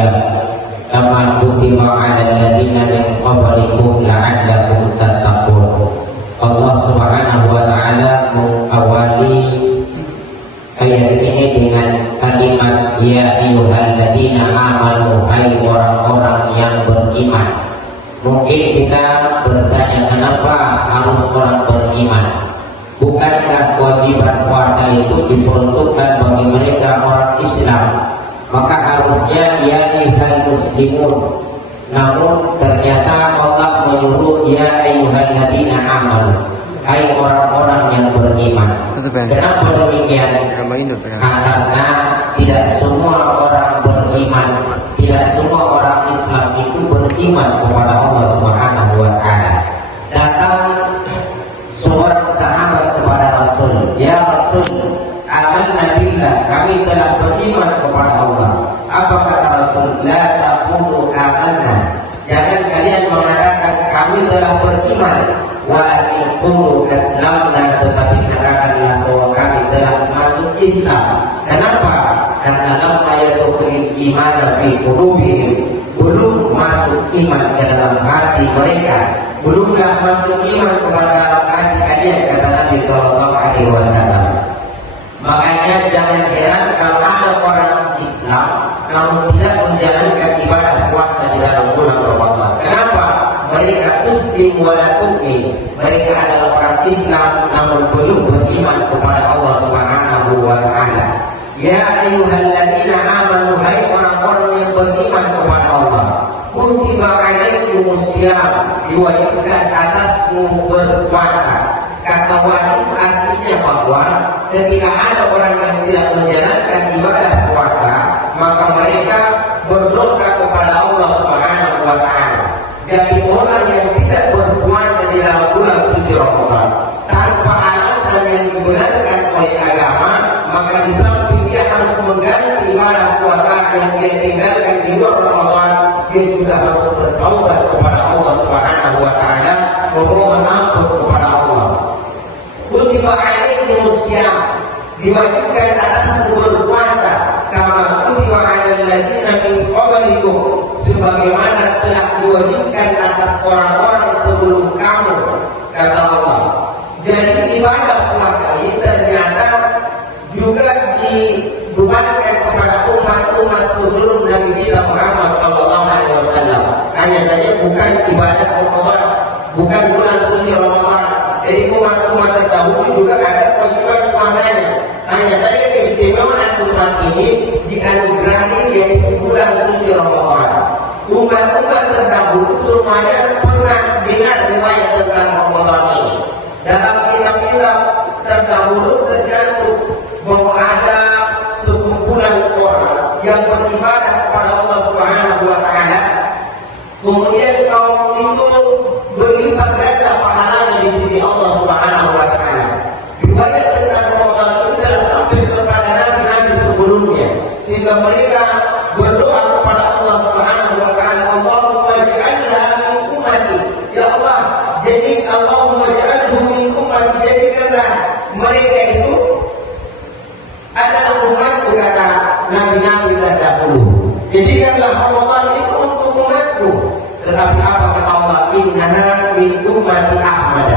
siyam kama kutiba 'alal ladzina min qablikum la'allakum tattaqun. Allah Subhanahu wa taala mengawali ayat ini dengan kalimat ya ayyuhalladzina amanu, hai orang-orang yang beriman. Mungkin kita bertanya, kenapa harus orang beriman? Bukankah kewajiban puasa itu diperuntukkan bagi mereka orang Islam? Maka harusnya ya ayyuhal muslimun. Namun ternyata Allah menyuruh ya ayyuhalladzina amanu, hai orang-orang yang beriman. Kenapa demikian? Karena tidak semua orang beriman, tidak semua orang Islam itu beriman kepada Allah Subhanahu wa taala. Datang seorang sahabat kepada Rasul, ya Rasul, amanna billah, kami telah beriman kepada Allah. Apa kata Rasul? La taqulu amanna, jangan kalian mengatakan kami telah beriman, walakin qulu aslamna, tetapi katakanlah bahwa kami telah masuk Islam. Kenapa? Karena lamma yadkhulul iman fi qulubihim, belum masuk iman ke dalam hati mereka, belumlah masuk iman kepada dalam hati kalian, kata Nabi Sallallahu Alaihi Wasallam. Makanya jangan heran kalau ada orang Islam namun tidak menjalankan ibadah puasa di dalam bulan Ramadan. Kenapa? Mereka muslim wala tu'min, mereka adalah orang Islam namun belum beriman kepada Allah Subhanahu wa taala. Ya ayyuhalladzina amanu, hai orang-orang yang beriman kepada Allah, kutiba alaikumus syiyam, diwajibkan atasmu berpuasa. Kata wajib artinya bahwa ketika ada orang yang tidak menjalankan ibadah puasa, maka mereka berdosa kepada Allah Subhanahu wa taala. Jadi orang yang tidak berpuasa di dalam bulan suci Ramadan tanpa alasan yang dibenarkan oleh agama, maka di samping dia harus mengganti ibadah puasa yang dia tinggalkan di luar Ramadan, dia juga harus bertaubat kepada Allah Subhanahu wa taala, memohon ampun kepada Allah. Kutiba alaikumus syiyam, diwajibkan atasmu berpuasa, kama kutiba 'alal ladzina min qablikum, sebagaimana telah diwajibkan atas orang-orang sebelum kamu, kata Allah. Jadi ibadah puasa ini ternyata juga dibebankan kepada umat-umat sebelum Nabi kita Muhammad Sallallahu Alaihi Wasallam. Hanya saja bukan ibadah Ramadan, bukan bulan suci Ramadan. Jadi umat-umat terdahulu juga ada kewajiban puasanya. Hanya saja keistimewaan umat ini dianugerahi yaitu bulan suci Ramadan. Umat-umat terdahulu semuanya pernah dengar riwayat tentang Ramadan ini. Dalam kitab-kitab terdahulu tercantum bahwa ada sekumpulan orang yang beribadah kepada Allah Subhanahu wa taala. Kemudian kaum itu berlipat ganda pahalanya di sisi Allah Subhanahu wa taala. Riwayat tentang Ramadan itu telah sampai kepada nabi-nabi sebelumnya, sehingga mereka berdoa kepada Allah Subhanahu wa taala, Allahumma ij'alha min ummati, ya Allah, jadi Allahumma ij'alhum min ummati, jadikanlah mereka itu adalah umatku, kata nabi-nabi terdahulu. Jadikanlah Ramadan itu untuk umatku. Tetapi apa kata Allah? Innaha min ummati Ahmad.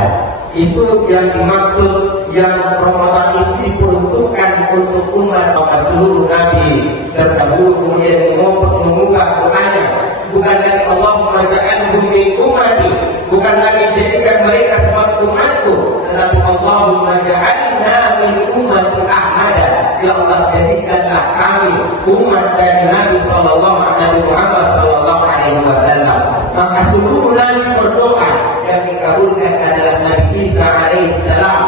Itu yang dimaksud, yang Ramadan itu diperuntukkan untuk umat seluruh nabi terdahulu. Kemudian mengunggah doanya, bukan lagi Allahumma ja'alhum min ummati, bukan lagi jadikan mereka sebagai umatku, tetapi Allahumma ja'alna min ummati Ahmad, ya Allah, jadikanlah kami umat dari Nabi Sallallahu Alaihi Muhammad Sallallahu Alaihi Wasallam. Maka seluruh nabi berdoa, yang dikabulkan adalah Nabi Isa alaihissalam.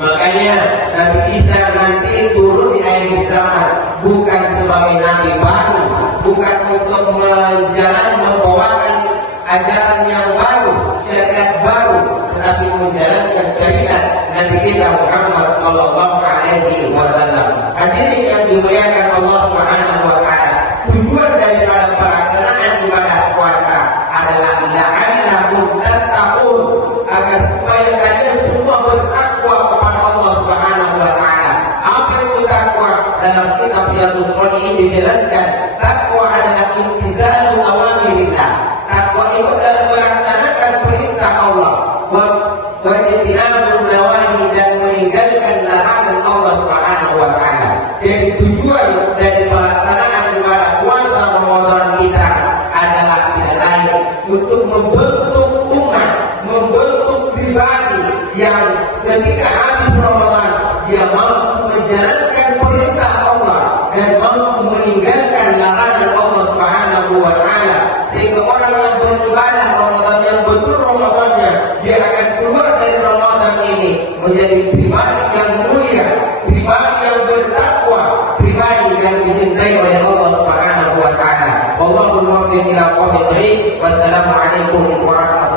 Makanya Nabi Isa nanti turun di akhir zaman bukan sebagai nabi baru, bukan untuk membawakan ajaran yang baru, syariat baru, tetapi menjalankan syariat Nabi kita Muhammad Sallallahu Alaihi Wasallam. Hadirin yang dimuliakan Allah Subhanahu wa taala, tujuan daripada pelaksanaan ibadah puasa adalah la'allakum tattaqun, agar supaya kalian semua bertakwa kepada Allah Subhanahu wa taala. Apa itu takwa? Dalam kitab Riyadhus Shalihin dijelaskan, takwa adalah imtizalu awamirillah. Takwa itu adalah melaksanakan perintah Allah, wa ijtinabun nawahi, dan meninggalkan larangan Allah Subhanahu wa taala. Jadi tujuan dari pelaksanaan ibadah puasa Ramadan kita adalah tidak lain untuk membentuk umat, membentuk pribadi yang ketika habis Ramadan dia mampu menjalankan perintah Allah dan mampu meninggalkan larangan Allah Subhanahu wa taala, sehingga orang yang beribadah Ramadan yang betul Ramadannya, dia akan keluar dari Ramadan ini menjadi pribadi yang mulia, pribadi yang bertakwa, pribadi yang dicintai oleh Allah Subhanahu wa taala. Wallahul muwaffiq ila aqwamit thoriq. Wassalamualaikum warahmatullahi wabarakatuh.